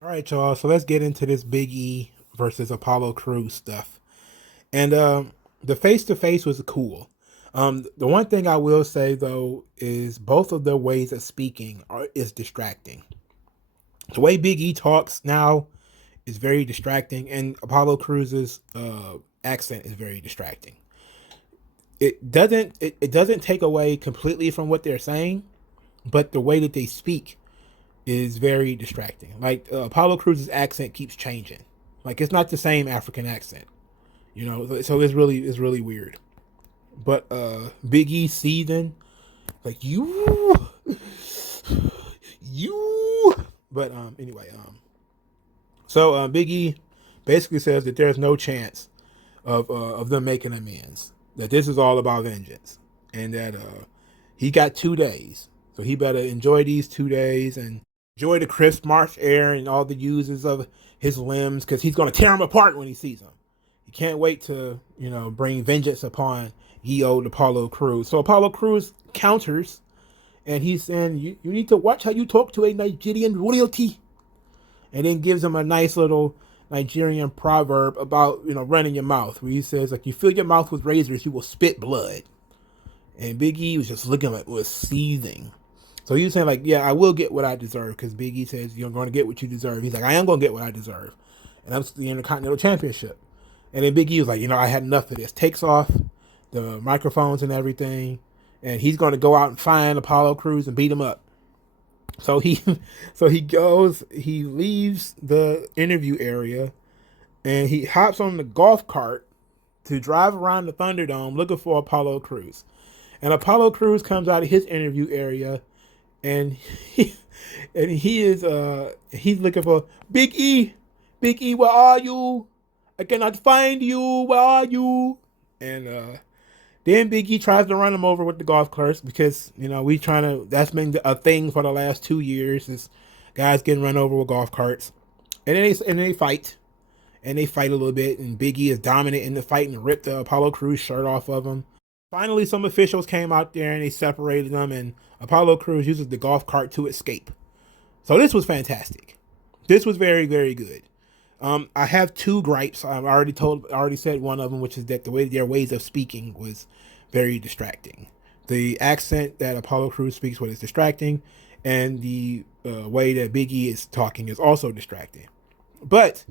All right, y'all. So let's get into this Big E versus Apollo Crews stuff. And the face to face was cool. The one thing I will say though is both of their ways of speaking is distracting. The way Big E talks now is very distracting, and Apollo Crews's accent is very distracting. It doesn't take away completely from what they're saying, but the way that they speak is very distracting. Like Apollo Cruz's accent keeps changing. Like it's not the same African accent, you know. So it's really weird. But Big E seething like you. But anyway, Big E basically says that there's no chance of them making amends. That this is all about vengeance, and that he got 2 days, so he better enjoy these 2 days and enjoy the crisp March air and all the uses of his limbs, because he's going to tear them apart when he sees them. He can't wait to bring vengeance upon ye old Apollo Crews. So Apollo Crews counters, and he's saying you need to watch how you talk to a Nigerian royalty, and then gives him a nice little Nigerian proverb about running your mouth, where he says like you fill your mouth with razors, you will spit blood. And Big E was just looking like was seething. So he was saying like, yeah, I will get what I deserve, because Big E says you're going to get what you deserve. He's like, I am going to get what I deserve, and that's the Intercontinental Championship. And then Big E was like, I had enough of this. Takes off the microphones and everything, and he's going to go out and find Apollo Crews and beat him up. So he so he leaves the interview area, and he hops on the golf cart to drive around the Thunderdome looking for Apollo Crews. And Apollo Crews comes out of his interview area, and he's looking for Big E. Big E, where are you? I cannot find you. Where are you? And then Big E tries to run him over with the golf carts, because we trying to. That's been a thing for the last 2 years. Is guys getting run over with golf carts, and then they fight, and they fight a little bit, and Big E is dominant in the fight and ripped the Apollo Crews shirt off of him. Finally, some officials came out there and they separated them, and Apollo Crews uses the golf cart to escape. So this was fantastic. This was very, very good. I have two gripes. I already said one of them, which is that the way their ways of speaking was very distracting. The accent that Apollo Crews speaks with is distracting, and the way that Big E is talking is also distracting. But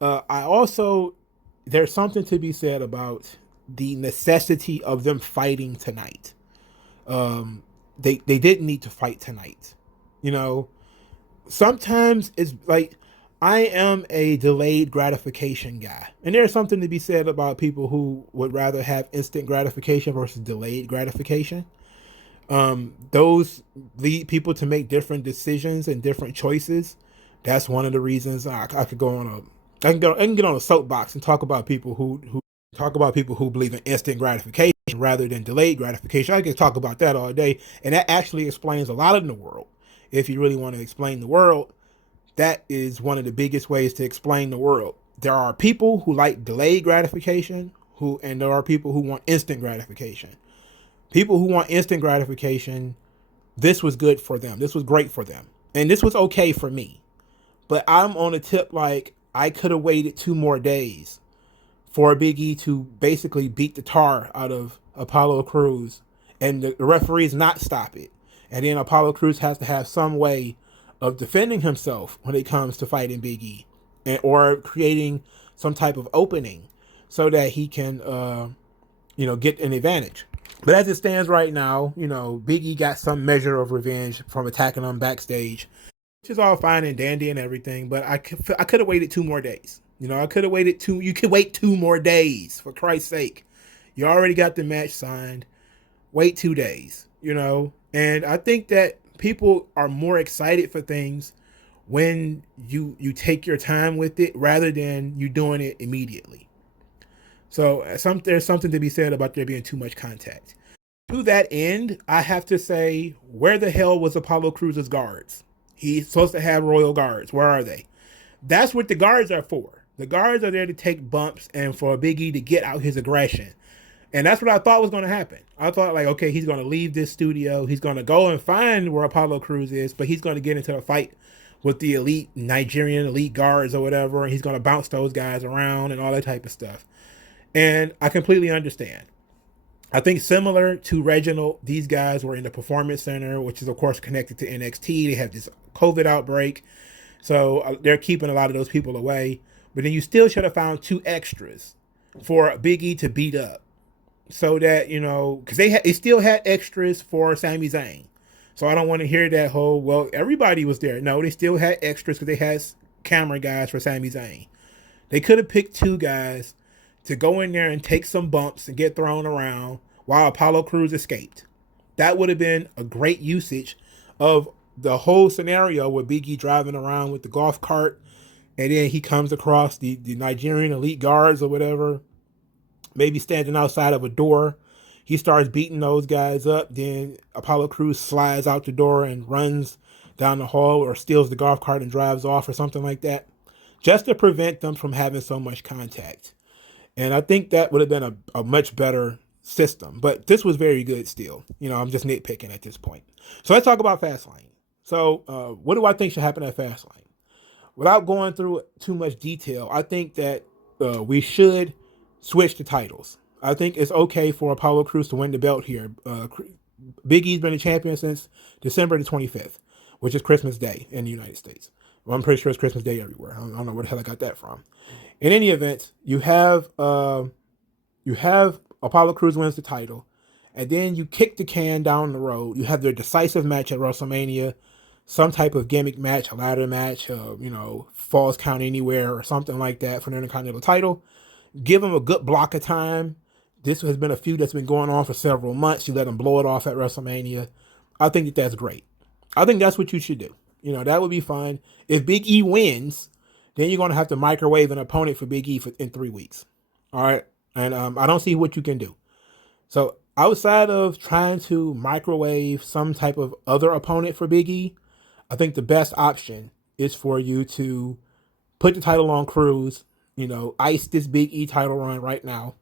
I also there's something to be said about the necessity of them fighting tonight. They didn't need to fight tonight. You know, sometimes it's like I am a delayed gratification guy. And there's something to be said about people who would rather have instant gratification versus delayed gratification. Those lead people to make different decisions and different choices. That's one of the reasons I could go on I can get on a soapbox and talk about people who believe in instant gratification rather than delayed gratification. I can talk about that all day, and that actually explains a lot in the world. If you really want to explain the world, that is one of the biggest ways to explain the world. There are people who like delayed gratification, and there are people who want instant gratification. People who want instant gratification, this was good for them. This was great for them. And this was okay for me. But I'm on a tip like I could have waited 2 more days for Big E to basically beat the tar out of Apollo Crews, and the referees not stop it. And then Apollo Crews has to have some way of defending himself when it comes to fighting Big E, or creating some type of opening so that he can, get an advantage. But as it stands right now, Big E got some measure of revenge from attacking him backstage, which is all fine and dandy and everything. But I could have waited 2 more days. I could have waited two. You could wait 2 more days, for Christ's sake. You already got the match signed. Wait 2 days. And I think that people are more excited for things when you take your time with it rather than you doing it immediately. So there's something to be said about there being too much contact. To that end, I have to say, where the hell was Apollo Crews' guards? He's supposed to have royal guards. Where are they? That's what the guards are for. The guards are there to take bumps and for Big E to get out his aggression. And that's what I thought was going to happen. I thought, like, okay, he's going to leave this studio. He's going to go and find where Apollo Crews is, but he's going to get into a fight with the elite Nigerian elite guards or whatever. And he's going to bounce those guys around and all that type of stuff. And I completely understand. I think similar to Reginald, these guys were in the Performance Center, which is, of course, connected to NXT. They have this COVID outbreak. So they're keeping a lot of those people away. But then you still should have found 2 extras for Big E to beat up. So that, you know, because they still had extras for Sami Zayn. So I don't want to hear that whole, well, everybody was there. No, they still had extras because they had camera guys for Sami Zayn. They could have picked 2 guys to go in there and take some bumps and get thrown around while Apollo Crews escaped. That would have been a great usage of the whole scenario with Big E driving around with the golf cart, and then he comes across the Nigerian elite guards or whatever, maybe standing outside of a door. He starts beating those guys up. Then Apollo Crews slides out the door and runs down the hall or steals the golf cart and drives off or something like that, just to prevent them from having so much contact. And I think that would have been a much better system. But this was very good still. You know, I'm just nitpicking at this point. So let's talk about Fastlane. So what do I think should happen at Fastlane? Without going through too much detail, I think that we should switch the titles. I think it's okay for Apollo Crews to win the belt here. Big E's been a champion since December the 25th, which is Christmas Day in the United States. Well, I'm pretty sure it's Christmas Day everywhere. I don't know where the hell I got that from. In any event, you have Apollo Crews wins the title, and then you kick the can down the road. You have their decisive match at WrestleMania, some type of gimmick match, a ladder match, Falls Count Anywhere or something like that for the Intercontinental title. Give them a good block of time. This has been a feud that's been going on for several months. You let them blow it off at WrestleMania. I think that that's great. I think that's what you should do. You know, that would be fun. If Big E wins, then you're going to have to microwave an opponent for Big E in 3 weeks. All right? And I don't see what you can do. So outside of trying to microwave some type of other opponent for Big E, I think the best option is for you to put the title on Crews, ice this Big E title run right now.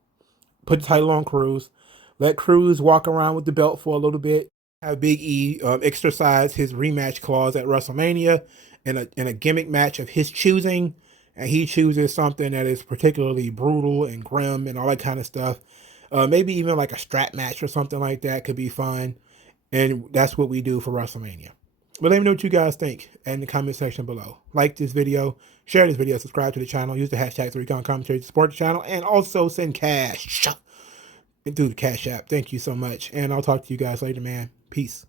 Put the title on Crews. Let Crews walk around with the belt for a little bit. Have Big E exercise his rematch clause at WrestleMania in a gimmick match of his choosing. And he chooses something that is particularly brutal and grim and all that kind of stuff. Maybe even like a strap match or something like that could be fun. And that's what we do for WrestleMania. But let me know what you guys think in the comment section below. Like this video, share this video, subscribe to the channel, use the hashtag 3ConCommentary to support the channel, and also send cash through the Cash App. Thank you so much. And I'll talk to you guys later, man. Peace.